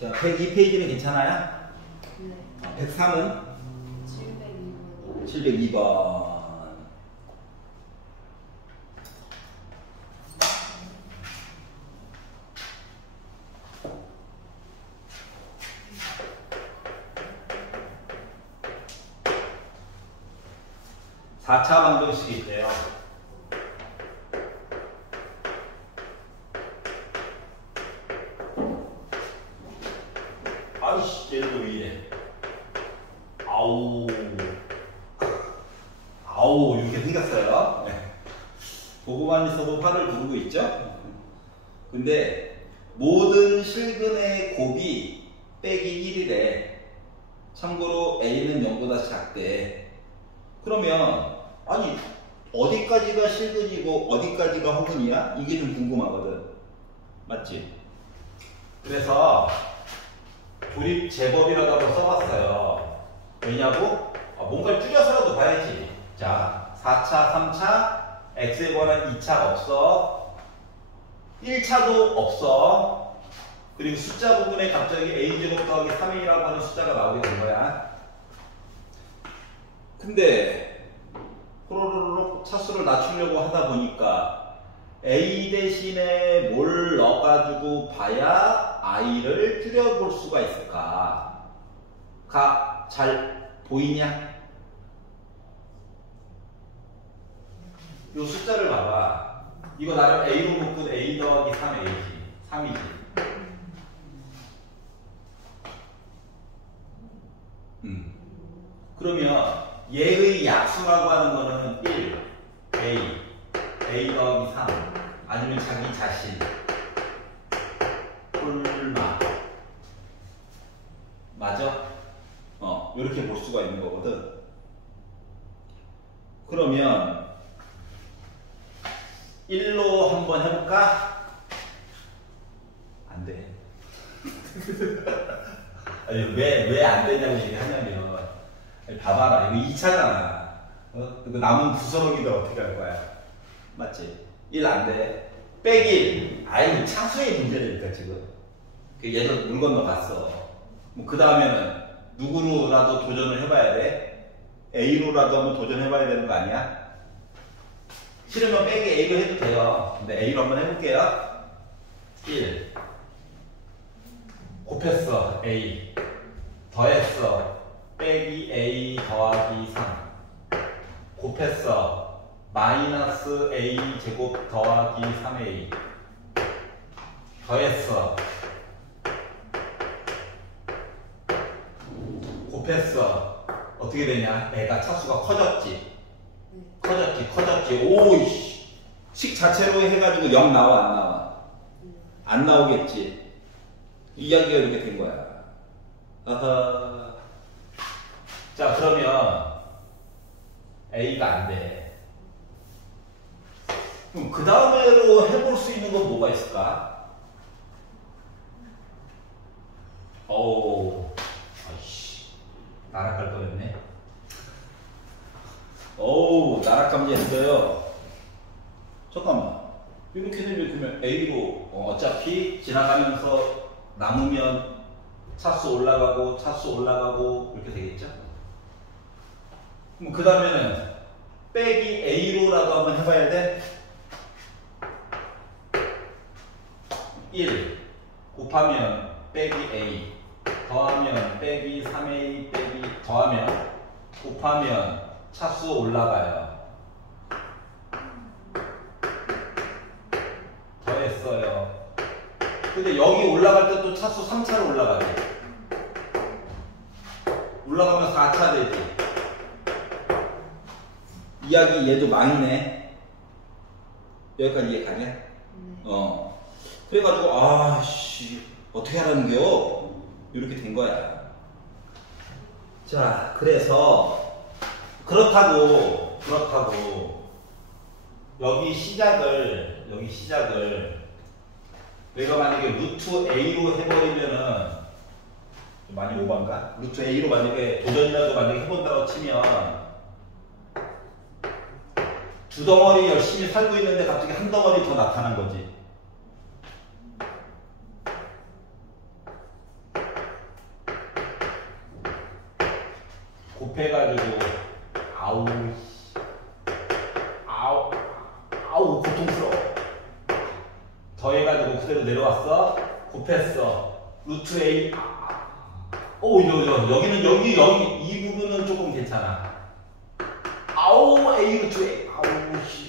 자, 102페이지는 괜찮아요? 네. 103은? 702번. 702번. (4차) 방정식이 있대요. 아이씨, 얘도 왜 이래. 아우, 이렇게 생겼어요. 네. 보고만 있어도 화를 부르고 있죠? 근데 모든 실근의 곱이 빼기 1이래. 참고로 A는 0보다 작대. 그러면 아니 어디까지가 실근이고 어디까지가 허근이야? 이게 좀 궁금하거든. 맞지? 그래서 조립 제법이라고 한번 써봤어요. 왜냐고? 뭔가를 줄여서라도 봐야지. 자, 4차, 3차, x에 관한 2차 없어. 1차도 없어. 그리고 숫자 부분에 갑자기 a제곱 더하기 3a라고 하는 숫자가 나오게 된 거야. 근데 호로로록 차수를 낮추려고 하다 보니까 a 대신에 뭘 넣어가지고 봐야 i를 줄여볼 수가 있을까? 잘 보이냐? 이 숫자를 봐봐. 이거 나름 a로 묶은 a 더하기 3a지. 3이지. 그러면 얘의 약수라고 하는 거는 1, a 더하기 3 아니면 자기 자신 홀마 맞아? 이렇게 볼 수가 있는 거거든. 그러면 1로 한번 해볼까? 안 돼. 아니, 왜 안 되냐고 얘기하냐면 봐봐라, 이거 2차잖아. 그 남은 부스러기들 어떻게 할 거야? 맞지? 1 안 돼. 빼기 1. 아이, 차수의 문제니까 지금. 얘도 물 건너갔어. 그 다음에는 누구로라도 도전을 해봐야 돼? A로라도 한번 도전해봐야 되는 거 아니야? 싫으면 빼기 A로 해도 돼요. 근데 A로 한번 해볼게요. 1 곱했어. A 더했어. 빼기 A 더하기 3 곱했어. 마이너스 A 제곱 더하기 3A 더했어. 곱했어. 어떻게 되냐? 애가 차수가 커졌지. 커졌지. 오이씨. 식 자체로 해가지고 0 나와, 안 나와? 안 나오겠지. 이야기가 이렇게 된 거야. 아하. 자, 그러면 A가 안 돼. 그럼 그 다음에로 해볼 수 있는 건 뭐가 있을까? 아이씨. 나락갈 뻔했네. 나락감지 했어요. 잠깐만. 이렇게 되면 그러면 A로 어차피 지나가면서 남으면 차수 올라가고 이렇게 되겠죠? 그럼 그 다음에는 빼기 A로라도 한번 해봐야 돼. 1 곱하면 빼기 A 더하면 빼기 3A 빼기 더하면 곱하면 차수 올라가요. 더했어요. 근데 여기 올라갈 때 또 차수 3차로 올라가지. 올라가면 4차 되지. 이야기 얘도 망이네. 여기까지 이해 가냐? 그래가지고 어떻게 하라는겨? 이렇게 된 거야. 자, 그래서 그렇다고 여기 시작을 내가 만약에 루트 A로 해버리면은 좀 많이 오반가? 루트 A로 만약에 도전이라도 만약에 해본다고 치면 두 덩어리 열심히 살고 있는데 갑자기 한 덩어리 더 나타난 거지. 곱해가지고 아우 아우 고통스러워. 더해가지고 그대로 내려왔어. 곱했어. 루트 A. 오, 여기는 여기 이 부분은 조금 괜찮아. 아우 A 루트 A. 아우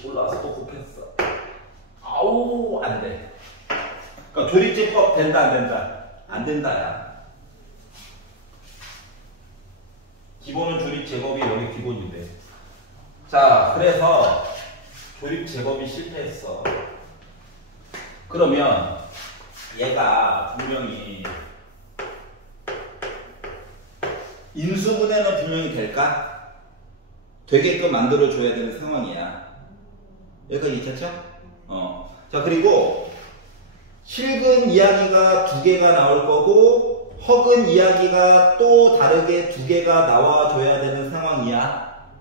올라와서 또 곱했어. 아우 안 돼. 그러니까 조립제법 된다 안 된다? 안 된다야. 기본은 조립제법이 여기 기본인데. 자, 그래서 조립제법이 실패했어. 그러면 얘가 분명히 인수분해는 분명히 될까? 되게끔 만들어줘야 되는 상황이야. 여기까지 괜찮죠? 자, 그리고 실근 이야기가 2개가 나올 거고 허근 이야기가 또 다르게 2개가 나와줘야 되는 상황이야.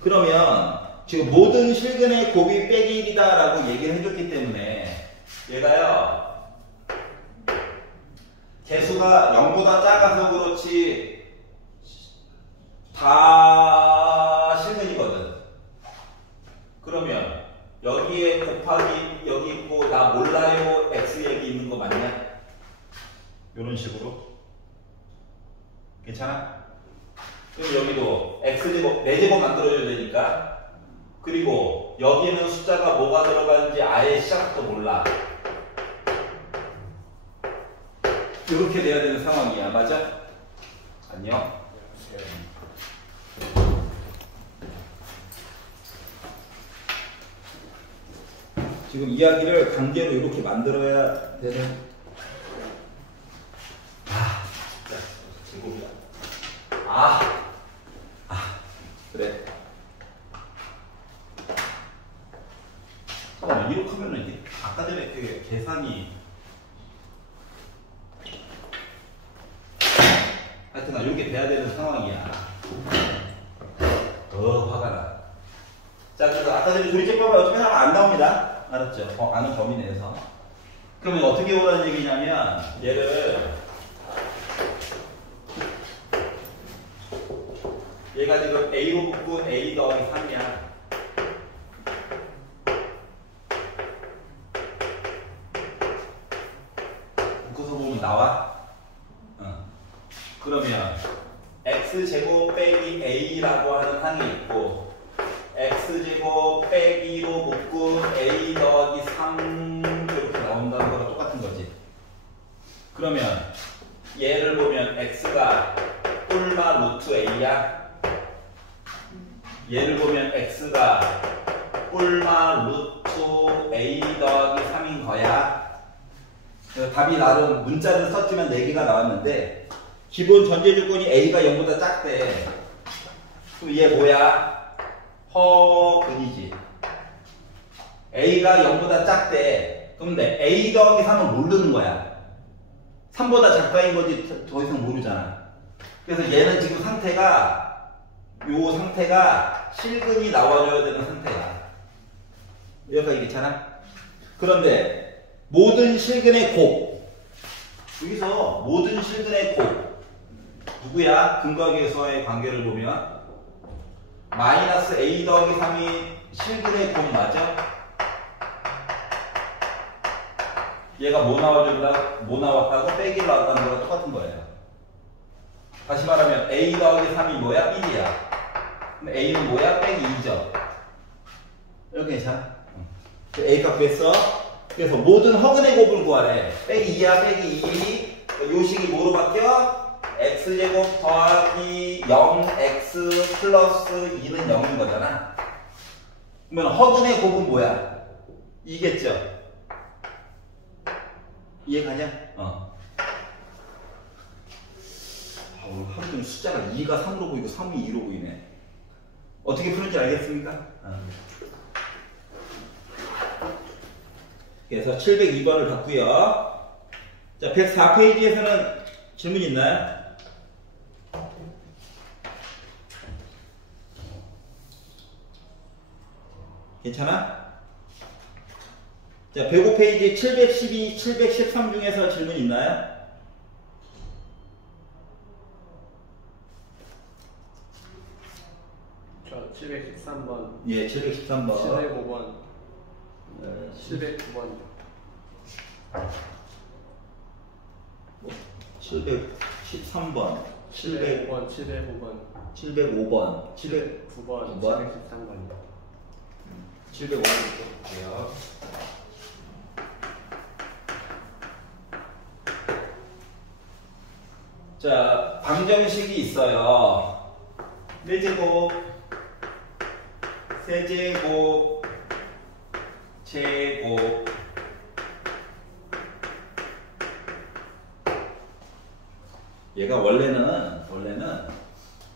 그러면 지금 모든 실근의 곱이 빼기 1이다 라고 얘기를 해줬기 때문에 얘가요 개수가 0보다 작아서 그렇지 다 실근이거든. 그러면 여기에 곱하기 여기 있고 나 몰라요 x 얘기 있는 거 맞냐? 이런 식으로 괜찮아? 그럼 여기도 x제곱 4제곱 만들어줘야 되니까. 그리고 여기는 숫자가 뭐가 들어가는지 아예 시작부터 몰라. 이렇게 돼야 되는 상황이야. 맞아? 안녕. 지금 이야기를 강제로 이렇게 만들어야 되는. 진짜 제곱이야. 그래. 잠깐만, 이렇게 하면은 이게 아까 전에 그 계산이 하여튼 이렇게 돼야 되는 상황이야. 화가 나. 자, 그래서 아까 전에 조립제법을 어떻게 하면 안 나옵니다. 알았죠? 아는 범위 내에서. 그러면 어떻게 오라는 얘기냐면 얘가 지금 A로 묶은 A 더하기 3이야. 묶어서 보면 나와. 그러면 X제곱 빼기 A라고 하는 항이 있고 X제곱 빼기로 묶은 A 더하기 3 이렇게 나온다는 거랑 똑같은 거지. 그러면 얘를 보면 X가 뿔마 루트 A야. 얘를 보면 X가 뿔마 루트 A 더하기 3인 거야. 답이 나름 문자를 썼지만 4개가 나왔는데 기본 전제 조건이 A가 0보다 작대. 그럼 얘 뭐야? 허근이지. A가 0보다 작대. 근데 A 더하기 3은 모르는 거야. 3보다 작다인 거지 더 이상 모르잖아. 그래서 얘는 지금 요 상태가 실근이 나와줘야 되는 상태야. 여기까지 괜찮아? 그런데 모든 실근의 곱, 여기서 모든 실근의 곱 누구야? 근과계수와의 관계를 보면 마이너스 A 더하기 3이 실근의 곱 맞아? 얘가 뭐 나왔다고? 빼기를 나왔다는 거랑 똑같은 거예요. 다시 말하면 A 더하기 3이 뭐야? 1이야. 그럼 A는 뭐야? 빼기 2죠. 이렇게 괜찮아? A 값 구했어. 그래서 모든 허근의 곱을 구하래. 빼기 2야, 빼기 2. 요식이 뭐로 바뀌어? X제곱 더하기 0X 플러스 2는 0인 거잖아. 그러면 허근의 곱은 뭐야? 2겠죠? 이해가냐? 오늘 하루 종일 숫자가 2가 3으로 보이고 3이 2로 보이네. 어떻게 푸는지 알겠습니까? 그래서 702번을 봤고요. 자, 104페이지에서는 질문 있나요? 괜찮아? 자, 105페이지 712, 713 중에서 질문 있나요? 713번. 예, 713번. 705번. 709번. 713번. 705번. 705번. 705번. 709번. 713번이요. 705번 볼게요. 자, 방정식이 있어요. 4제곱, 세제곱, 제곱. 얘가 원래는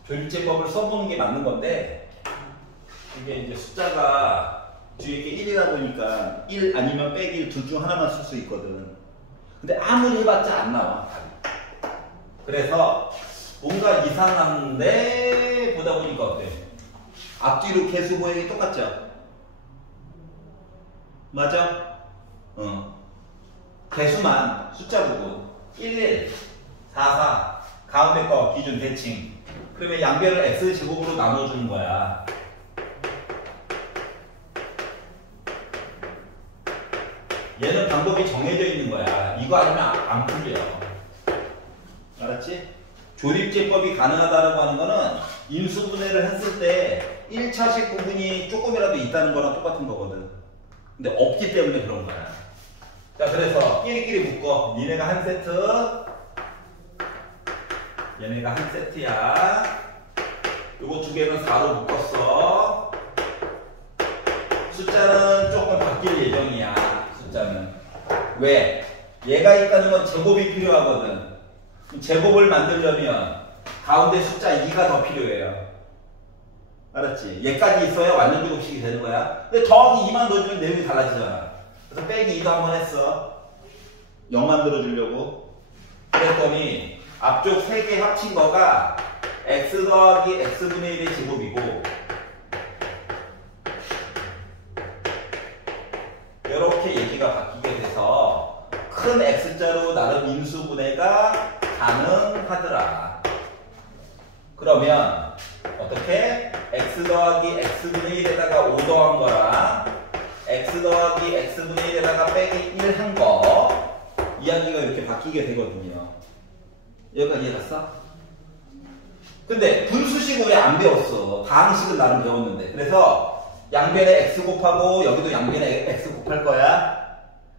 조립제법을 써보는 게 맞는 건데, 이게 이제 숫자가 뒤에 게 1이다 보니까 1 아니면 빼기 1 둘 중 하나만 쓸 수 있거든. 근데 아무리 해봤자 안 나와, 답이. 그래서 뭔가 이상한데 보다 보니까 어때? 앞뒤로 개수 모양이 똑같죠? 맞아? 개수만 숫자 부분 11, 44 가운데 거 기준 대칭. 그러면 양변을 x제곱으로 나눠주는 거야. 얘는 방법이 정해져 있는 거야. 이거 아니면 안 풀려. 알았지? 조립제법이 가능하다고 하는 거는 인수분해를 했을 때 1차식 부분이 조금이라도 있다는 거랑 똑같은 거거든. 근데 없기 때문에 그런 거야. 자, 그래서 끼리끼리 묶어. 니네가 한 세트, 얘네가 한 세트야. 요거 두 개는 4로 묶었어. 숫자는 조금 바뀔 예정이야. 숫자는. 왜? 얘가 있다는 건 제곱이 필요하거든. 제곱을 만들려면 가운데 숫자 2가 더 필요해요. 알았지? 얘까지 있어야 완전 제곱식이 되는 거야. 근데 더하기 2만 넣어주면 내용이 달라지잖아. 그래서 빼기 2도 한번 했어. 0 만들어주려고. 그랬더니 앞쪽 3개 합친 거가 x 더하기 x분의 1의 제곱이고, 이렇게 얘기가 바뀌게 돼서 큰 x자로 나름 인수분해가 가능하더라. 그러면 어떻게? x 더하기 x분의 1에다가 5 더한 거랑 x 더하기 x분의 1에다가 빼기 1 한 거, 이야기가 이렇게 바뀌게 되거든요. 여기까지 이해갔어? 근데 분수식은 왜 안 배웠어? 다항식은 나름 배웠는데. 그래서 양변에 x 곱하고 여기도 양변에 x 곱할 거야.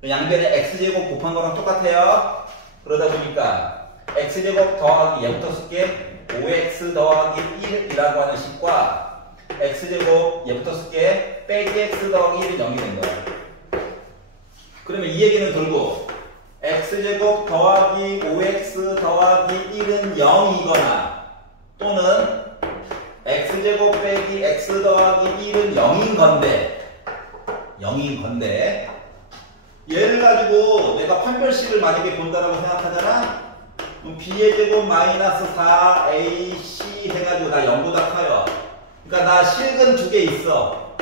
양변에 x제곱 곱한 거랑 똑같아요. 그러다 보니까 x제곱 더하기 얘부터 쓸게 5x 더하기 1이라고 하는 식과 x제곱 얘부터 쓸게 빼기 x 더하기 1은 0이 된 거야. 그러면 이 얘기는 결국 x제곱 더하기 5x 더하기 1은 0이거나 또는 x제곱 빼기 x 더하기 1은 0인 건데 얘를 가지고 내가 판별식을 만약에 본다라고 생각하잖아? 그럼 b의 제곱 마이너스 4ac 해가지고 나 0보다 커요. 그러니까 나 실근 2개 있어.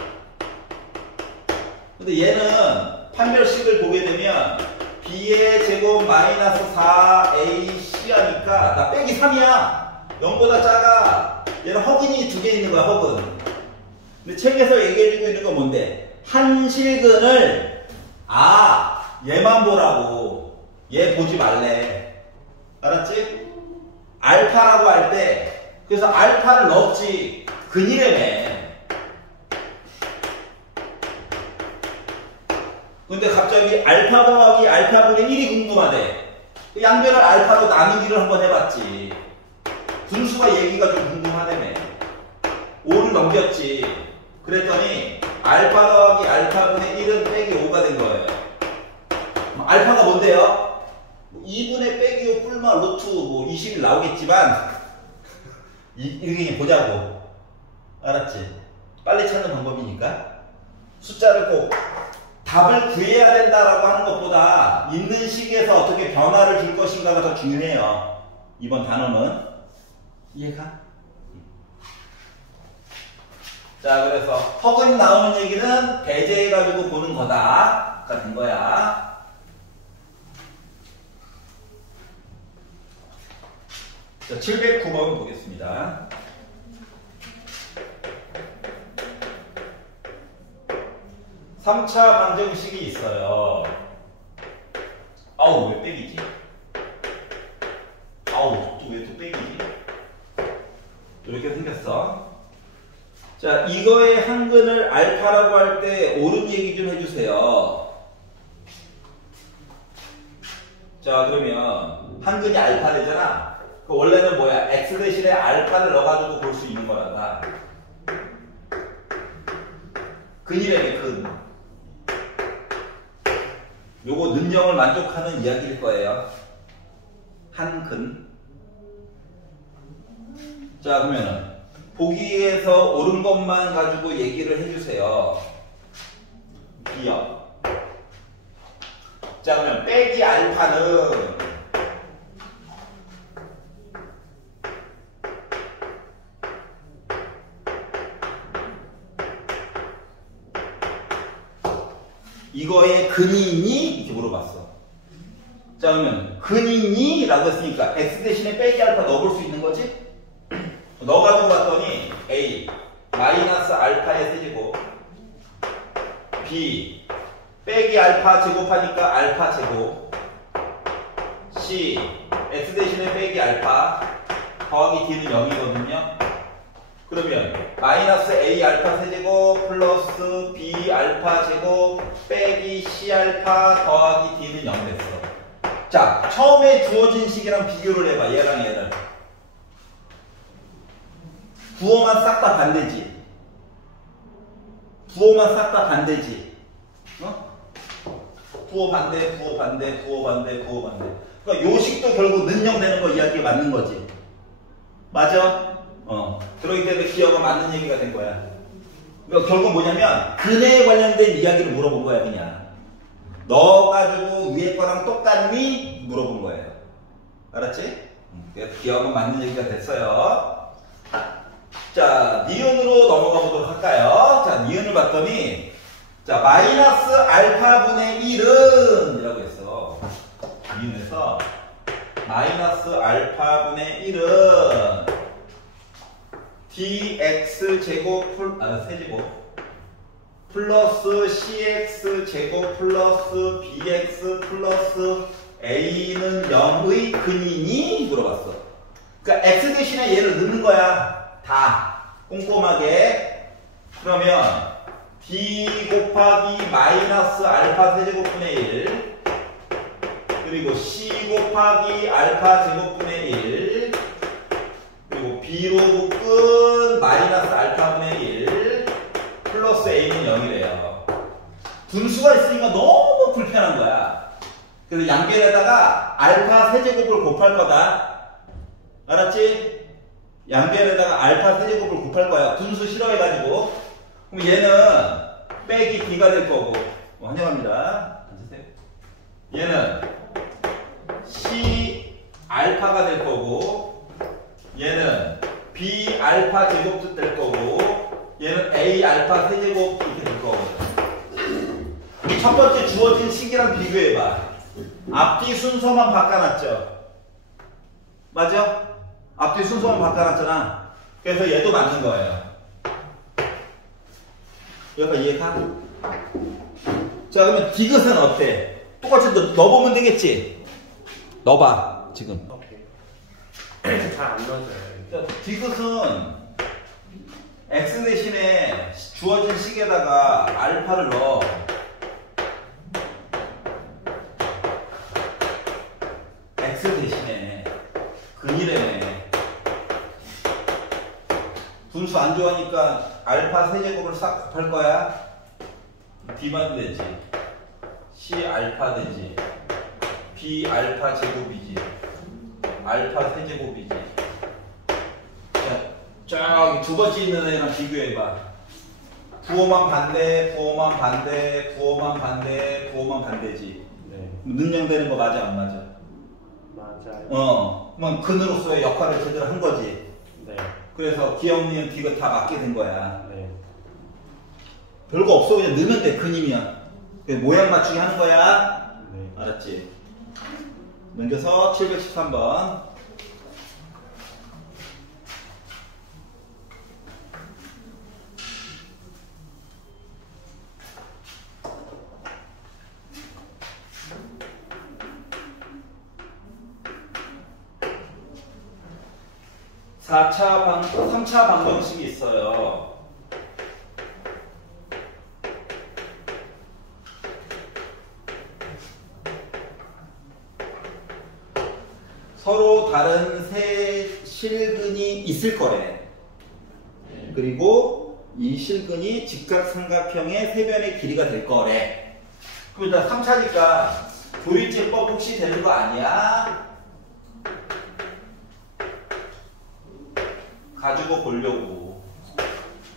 근데 얘는 판별식을 보게 되면 b의 제곱 마이너스 4ac 하니까 나 빼기 3이야. 0보다 작아. 얘는 허근이 2개 있는 거야, 허근. 근데 책에서 얘기해주고 있는 건 뭔데? 한 실근을 얘만 보라고. 얘 보지 말래. 알았지? 알파라고 할 때, 그래서 알파를 넣었지. 근이래매. 근데 갑자기 알파 더하기 알파분의 1이 궁금하대. 양변을 알파로 나누기를 한번 해봤지. 분수가 얘기가 좀 궁금하다며. 5를 넘겼지. 그랬더니 알파 더하기 알파분의 1은 빼기 5가 된 거예요. 알파가 뭔데요? 2분의 빼기 5 뿔마 루트 20이 나오겠지만 이렇게 보자고. 알았지? 빨리 찾는 방법이니까. 숫자를 꼭 답을 구해야 된다라고 하는 것보다 있는 식에서 어떻게 변화를 줄 것인가가 더 중요해요. 이번 단어는. 이해가? 자, 그래서 허근이 나오는 얘기는 배제해가지고 보는 거다가 된 거야. 자, 709번 보겠습니다. 3차 방정식이 있어요. 아우, 왜 빼기지? 아우, 또 왜 또 빼기지? 이렇게 생겼어. 자, 이거의 한근을 알파라고 할 때 옳은 얘기 좀 해주세요. 자, 그러면 한근이 알파 되잖아. 그 원래는 뭐야? x 대신에 알파를 넣어가지고 볼 수 있는 거란다. 근이라며, 근. 요거 능력을 만족하는 이야기일 거예요. 한근. 자, 그러면은 보기에서 옳은 것만 가지고 얘기를 해주세요. 기억. 자, 그러면 빼기 알파는 이거의 근이니? 이렇게 물어봤어. 자, 그러면 근이니? 라고 했으니까 x 대신에 빼기 알파 넣어볼 수 있는 거지? 넣어가지고 봤더니 a 마이너스 알파의 세제곱 b 빼기 알파 제곱하니까 알파 제곱 c x 대신에 빼기 알파 더하기 d는 0이거든요. 그러면 마이너스 a 알파 세제곱 플러스 b 알파 제곱 빼기 c 알파 더하기 d는 0 됐어. 자, 처음에 주어진 식이랑 비교를 해봐. 얘랑 얘를. 부호만 싹 다 반대지. 부호만 싹 다 반대지. 어? 부호 반대, 부호 반대, 부호 반대, 부호 반대. 그러니까 요식도 결국 능력되는 거 이야기가 맞는 거지. 맞아? 그러기 때문에 기억은 맞는 얘기가 된 거야. 그러니까 결국 뭐냐면 근에 관련된 이야기를 물어본 거야. 그냥 넣어가지고 위에 거랑 똑같니? 물어본 거예요. 알았지? 그래서 기억은 맞는 얘기가 됐어요. 자, 니은으로 넘어가 보도록 할까요? 자, 니은을 봤더니 자, 마이너스 알파분의 1은 이라고 했어. 니은에서 마이너스 알파분의 1은 dx제곱 세제곱 플러스 cx제곱 플러스 bx 플러스 a는 0의 근이니? 물어봤어. 그러니까 x 대신에 얘를 넣는 거야. 다 꼼꼼하게. 그러면 d 곱하기 마이너스 알파 세제곱분의 1 그리고 c 곱하기 알파 제곱분의 1 그리고 b로 묶은 마이너스 알파분의 1 플러스 a는 0이래요. 분수가 있으니까 너무 불편한 거야. 그래서 양변에다가 알파 세제곱을 곱할 거다. 알았지? 양변에다가 알파 세제곱을 곱할 거야. 분수 싫어해가지고. 그럼 얘는 빼기 d가 될 거고. 환영합니다. 앉으세요. 얘는 c 알파가 될 거고. 얘는 b 알파 제곱도 될 거고. 얘는 a 알파 세제곱 이렇게 될 거고. 우리 첫 번째 주어진 식이랑 비교해봐. 앞뒤 순서만 바꿔놨죠. 맞아? 앞뒤 순서만 바꿔놨잖아. 그래서 얘도 맞는 거예요. 여기까지 이해가? 자, 그러면 디귿은 어때? 똑같이 넣어보면 되겠지? 넣어봐, 지금. 오케이. 잘 안 넣어져요. 디귿은 x 대신에 주어진 식에다가 알파를 넣어. x 대신에 근이래네. 분수 안 좋아하니까 알파 세제곱을 싹 곱할 거야. d만 되지. c 알파 되지. b 알파 제곱이지. 알파 세제곱이지. 자, 저기 두 번째 있는 애랑 비교해봐. 부호만 반대, 부호만 반대, 부호만 반대, 부호만 반대지. 네. 능량되는 거 맞아, 안 맞아? 맞아요. 그럼 근으로서의 역할을 제대로 한 거지. 네. 그래서 기억, 니은, 디귿 다 맞게 된 거야. 네. 별거 없어. 그냥 넣으면 돼, 근이면. 모양 맞추기 하는 거야. 네. 알았지? 넘겨서 713번. 3차 방정식이 있어요. 서로 다른 세 실근이 있을 거래. 그리고 이 실근이 직각삼각형의 세 변의 길이가 될 거래. 그럼 일단 3차니까 조리제법 혹시 되는 거 아니야? 가지고 보려고.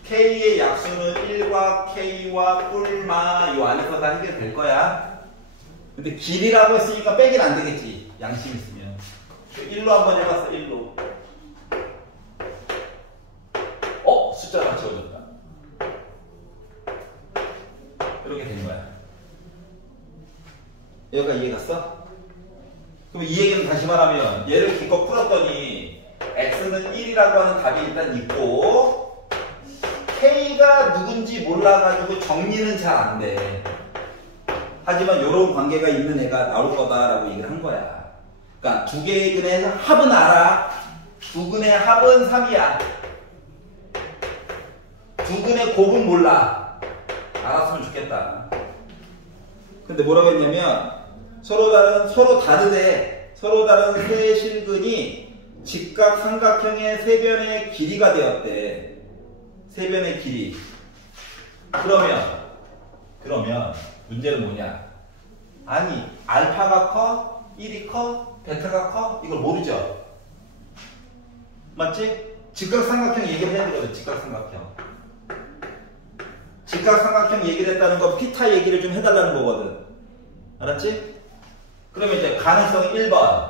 K의 약수는 1과 K와 뿔마 이 안에서 다 해결될 거야. 근데 길이라고 했으니까 빼긴 안 되겠지. 양심 있으면. 1로 한번 해봤어. 1로. 숫자가 지워졌다. 이렇게 된 거야. 여기가 이해갔어? 그럼 이 얘기는 다시 말하면 얘를 기껏 풀었더니 x는 1이라고 하는 답이 일단 있고 k가 누군지 몰라가지고 정리는 잘 안 돼. 하지만 이런 관계가 있는 애가 나올 거다라고 얘기를 한 거야. 그러니까 두 개의 근의 합은 알아. 두 근의 합은 3이야. 두 근의 곱은 몰라. 알았으면 좋겠다. 근데 뭐라고 했냐면 서로 다른 세 실근이 직각삼각형의 세 변의 길이가 되었대. 세 변의 길이. 그러면 문제는 뭐냐? 아니 알파가 커? 1이 커? 베타가 커? 이걸 모르죠? 맞지? 직각삼각형 얘기를 해야 되거든. 직각삼각형 얘기를 했다는 건 피타 얘기를 좀 해달라는 거거든. 알았지? 그러면 이제 가능성 1번.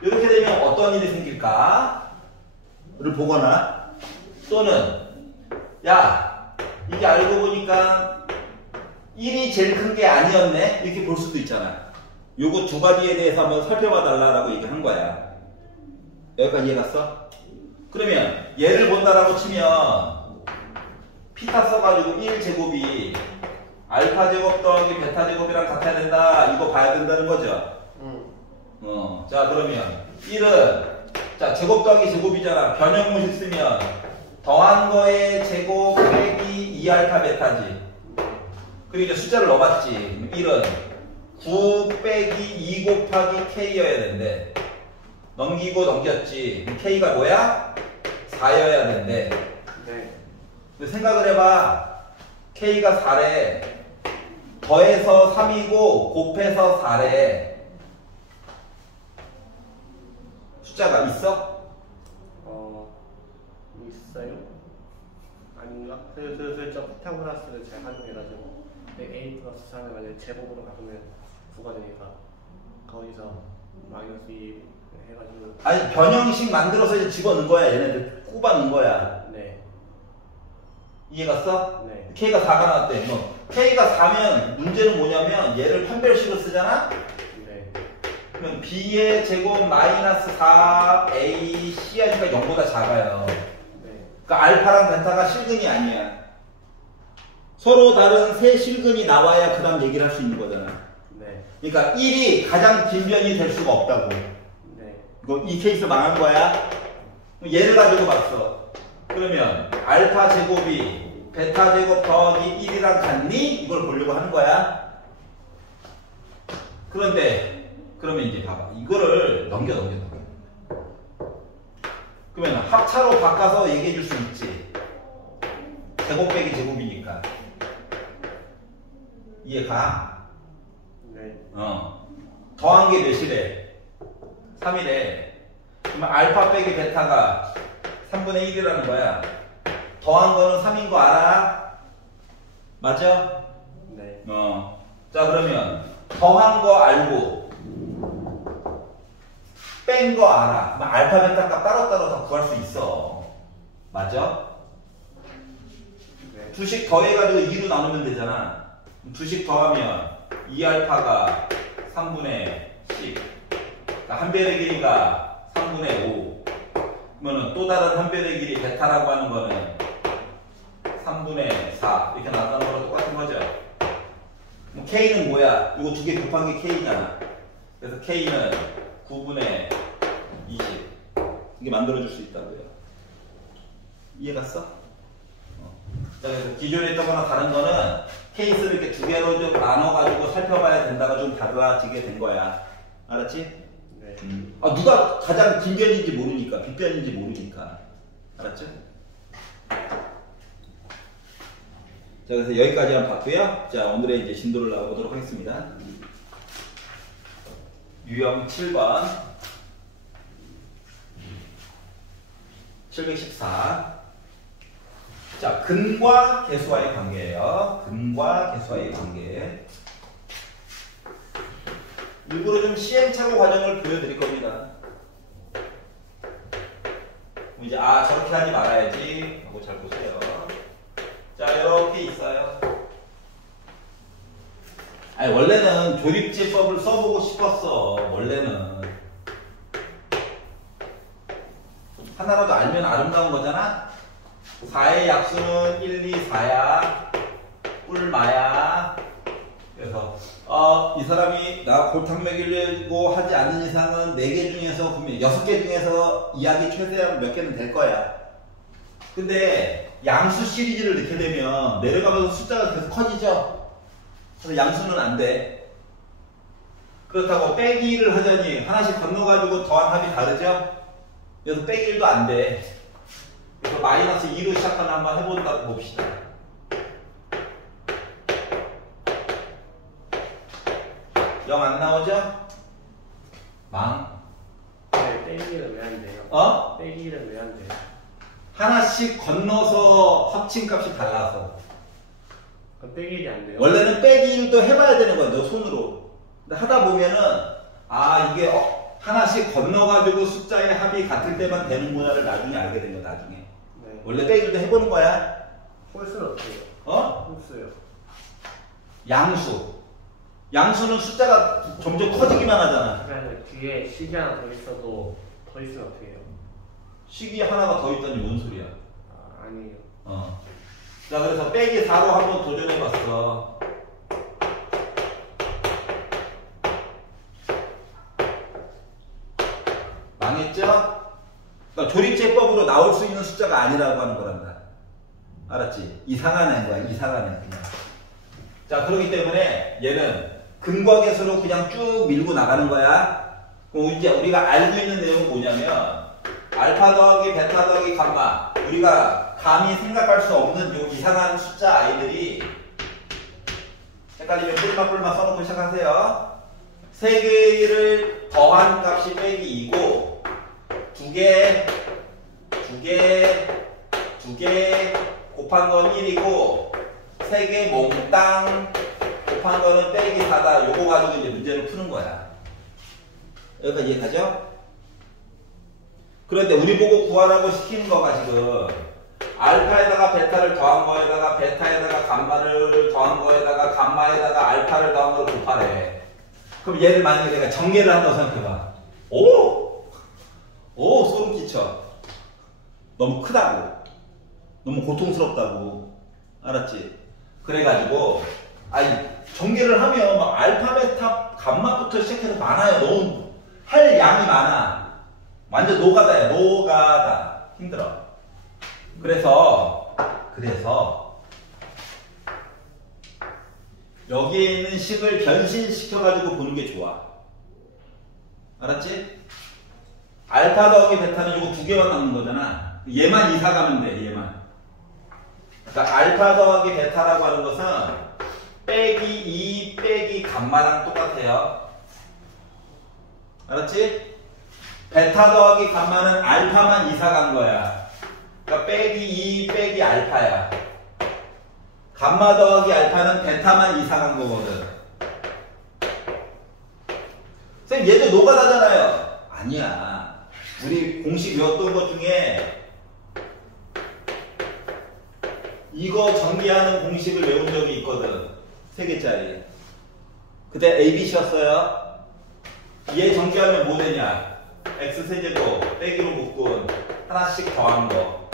이렇게 되면 어떤 일이 생길까? 를 보거나 또는 이게 알고 보니까 1이 제일 큰 게 아니었네? 이렇게 볼 수도 있잖아. 요거 두 가지에 대해서 한번 살펴봐 달라고 얘기한 거야. 여기까지 이해갔어? 그러면 얘를 본다라고 치면 피타 써가지고 1제곱이 알파 제곱 더하기 베타 제곱이랑 같아야 된다. 이거 봐야 된다는 거죠. 자 그러면 1은 제곱 더하기 제곱이잖아. 변형모식 쓰면 더한 거의 제곱 빼기 2알파 베타지. 그리고 이제 숫자를 넣어봤지. 1은 9 빼기 2 곱하기 K여야 된대. 넘기고 넘겼지. K가 뭐야? 4여야 된대. 네. 생각을 해봐. K가 4래. 더해서 3이고 곱해서 4래. 숫자가 있어? 있어요? 아닌가? 저 피타고라스를 잘 활용해가지고 a 플러스 3을 만약에 제곱으로 바꾸면 9가 되니까 거기서 마이너스 2 해가지고 아니 변형식 만들어서 이제 집어넣은 거야. 얘네들 꼽아넣은 거야. 네. 이해갔어? 네. K가 4가 나왔대. K가 4면 문제는 뭐냐면 얘를 판별식으로 쓰잖아? 네. 그러면 B의 제곱 마이너스 4 A C 하니까 0보다 작아요. 네. 그러니까 알파랑 베타가 실근이 아니야. 서로 다른 세 실근이 나와야 그 다음 얘기를 할 수 있는 거잖아. 네. 그러니까 1이 가장 긴 변이 될 수가 없다고. 네. 이 케이스 망한 거야. 얘를 가지고 봤어. 그러면 알파 제곱이 베타 제곱 더하기 1이랑 같니? 이걸 보려고 하는 거야. 그러면 이제 봐봐. 이거를 넘겨. 그러면 합차로 바꿔서 얘기해 줄 수 있지. 제곱 빼기 제곱이니까. 이해가? 네. 더한 게 몇이래? 3이래. 그러면 알파 빼기 베타가 3분의 1이라는 거야. 더한 거는 3인 거 알아? 맞아? 네. 자 그러면 더한 거 알고 뺀 거 알아. 그럼 알파 베타 값 따로따로 다 구할 수 있어. 맞아? 네. 두식 더해가지고 2로 나누면 되잖아. 두식 더하면 2알파가 3분의 10. 그러니까 한 변의 길이가 3분의 5. 그러면 또 다른 한 변의 길이 베타라고 하는 거는 3분의 4. 이렇게 나타나는 거랑 똑같은 거죠. 그럼 K는 뭐야? 이거 두 개 곱한 게 K잖아. 그래서 K는 9분의 20. 이게 만들어줄 수 있다고요. 이해갔어? 자, 그래서 기존에 있던 거랑 다른 거는 케이스를 이렇게 두 개로 좀 나눠가지고 살펴봐야 된다가 좀 달라지게 된 거야. 알았지? 네. 아, 누가 가장 긴 변인지 모르니까, 빗변인지 모르니까. 알았죠? 자, 그래서 여기까지만 봤고요. 자, 오늘의 이제 진도를 나가보도록 하겠습니다. 유형 7번. 714. 자, 근과 계수와의 관계예요. 근과 계수와의 관계. 일부러 좀 시행착오 과정을 보여드릴 겁니다. 이제 저렇게 하지 말아야지 하고 잘 보세요. 자, 이렇게 있어요. 아니, 원래는 조립제법을 써보고 싶었어. 원래는 하나라도 알면 아름다운 거잖아. 4의 약수는 1, 2, 4야. 꿀마야. 그래서 이 사람이 나 골탕 먹이려고 하지 않는 이상은 4개 중에서 분명히 6개 중에서 이야기 최대한 몇 개는 될 거야. 근데 양수 시리즈를 넣게 되면 내려가면서 숫자가 계속 커지죠. 그래서 양수는 안 돼. 그렇다고 빼기를 하자니 하나씩 건너가지고 더한 합이 다르죠. 그래서 빼기도 안 돼. 그래서 마이너스 2로 시작하는 한번 해본다고 봅시다. 영 안 나오죠? 망. 네, 빼기는 왜 안 돼요? 빼기는 왜 안 돼요? 하나씩 건너서 합친값이 달라서. 그럼 빼기 1이 안 돼요? 원래는 빼기 1도 해봐야 되는 거야, 너 손으로. 근데 하다 보면은, 이게 하나씩 건너가지고 숫자의 합이 같을 때만 되는구나를 나중에 알게 된 거야, 나중에. 네. 원래 빼기 1도 해보는 거야. 홀수는 어떻게 해요? 홀수요. 양수. 양수는 숫자가 점점 커지기만 하잖아. 그러면 뒤에 식이 하나 더 있어도 더 있으면 어떻게 해요? 식이 하나가 더 있다니 뭔 소리야? 아니에요. 자, 그래서 빼기 4로 한번 도전해봤어. 망했죠? 그러니까 조립제법으로 나올 수 있는 숫자가 아니라고 하는 거란다. 알았지? 이상한 애인 거야, 이상한 애 그냥. 자, 그렇기 때문에 얘는 근과 계수로 그냥 쭉 밀고 나가는 거야. 그럼 이제 우리가 알고 있는 내용은 뭐냐면 알파 더하기 베타 더하기 감마. 우리가 감히 생각할 수 없는 요 이상한 숫자 아이들이 헷갈리면 뿔마 써놓고 시작하세요. 3개를 더한 값이 빼기 2고 2개 곱한 건 1이고 3개 몽땅 곱한 거는 빼기 4다. 요거 가지고 이제 문제를 푸는 거야. 여기까지 이해가죠? 그런데 우리 보고 구하라고 시키는 거가 지금 알파에다가 베타를 더한 거에다가 베타에다가 감마를 더한 거에다가 감마에다가 알파를 더한 걸 곱하래. 그럼 얘를 만약에 내가 전개를 한다고 생각해봐. 소름 끼쳐. 너무 크다고. 너무 고통스럽다고. 알았지? 그래가지고 전개를 하면 막 알파, 베타, 감마부터 시작해서 많아요. 너무 할 양이 많아. 완전 노가다야. 노가다. 힘들어. 그래서 여기에 있는 식을 변신시켜가지고 보는 게 좋아. 알았지? 알파 더하기 베타는 이거 2개만 남는 거잖아. 얘만 이사 가면 돼. 얘만. 그러니까 알파 더하기 베타라고 하는 것은 빼기 2 빼기 감마랑 똑같아요. 알았지? 베타 더하기 감마는 알파만 이사 간 거야. 그러니까 빼기 2 빼기 알파야. 감마 더하기 알파는 베타만 이사 간 거거든. 선생님 얘도 노가다잖아요. 아니야. 우리 공식 외웠던 것 중에 이거 전개하는 공식을 외운 적이 있거든. 3개짜리. 그때 ABC였어요. 얘 전개하면 뭐 되냐? X세제곱 빼기로 묶은 하나씩 더한 거.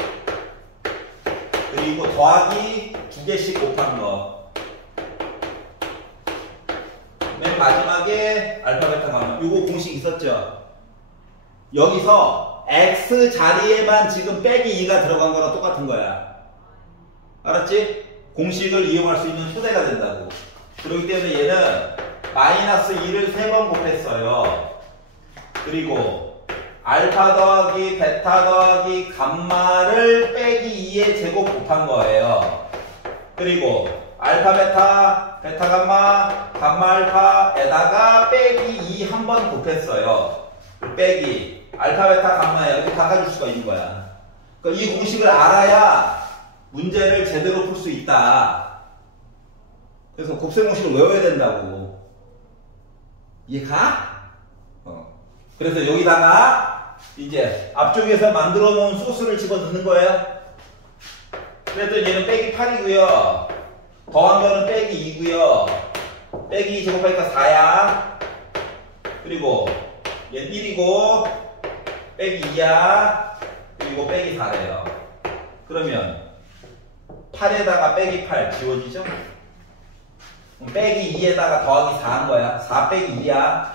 그리고 더하기 2개씩 곱한 거. 맨 마지막에 알파, 베타, 감마. 요거 공식 있었죠? 여기서 x 자리에만 지금 빼기 2가 들어간 거랑 똑같은 거야. 알았지? 공식을 이용할 수 있는 토대가 된다고. 그렇기 때문에 얘는 마이너스 2를 3번 곱했어요. 그리고 알파 더하기 베타 더하기 감마를 빼기 2의 제곱 곱한 거예요. 그리고 알파 베타, 베타 감마, 감마 알파에다가 빼기 2 한 번 곱했어요. 빼기 알파 베타 감마에 이렇게 바꿔줄 수가 있는 거야. 그러니까 이 공식을 알아야 문제를 제대로 풀 수 있다. 그래서 곱셈 공식을 외워야 된다고. 이해가? 그래서 여기다가 이제 앞쪽에서 만들어 놓은 소스를 집어 넣는 거예요. 그랬더니 얘는 빼기 8이고요. 더한 거는 빼기 2고요. 빼기 2 제곱하니까 4야. 그리고 얘는 1이고 빼기 2야. 그리고 빼기 4래요. 그러면 8에다가 빼기 8 지워지죠? 빼기 2에다가 더하기 4 한 거야. 4 빼기 2야.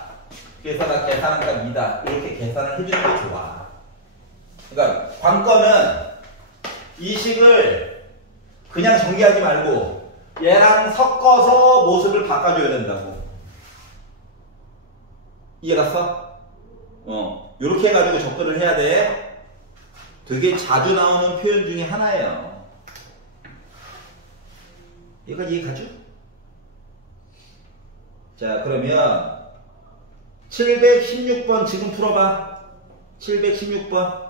그래서 나 계산한 값 2다. 이렇게 계산을 해주는 게 좋아. 그러니까 관건은 이 식을 그냥 정리하지 말고 얘랑 섞어서 모습을 바꿔줘야 된다고. 이해갔어? 이렇게 해가지고 접근을 해야 돼. 되게 자주 나오는 표현 중에 하나예요. 여기까지 이해가죠? 자, 그러면 716번 지금 풀어봐. 716번.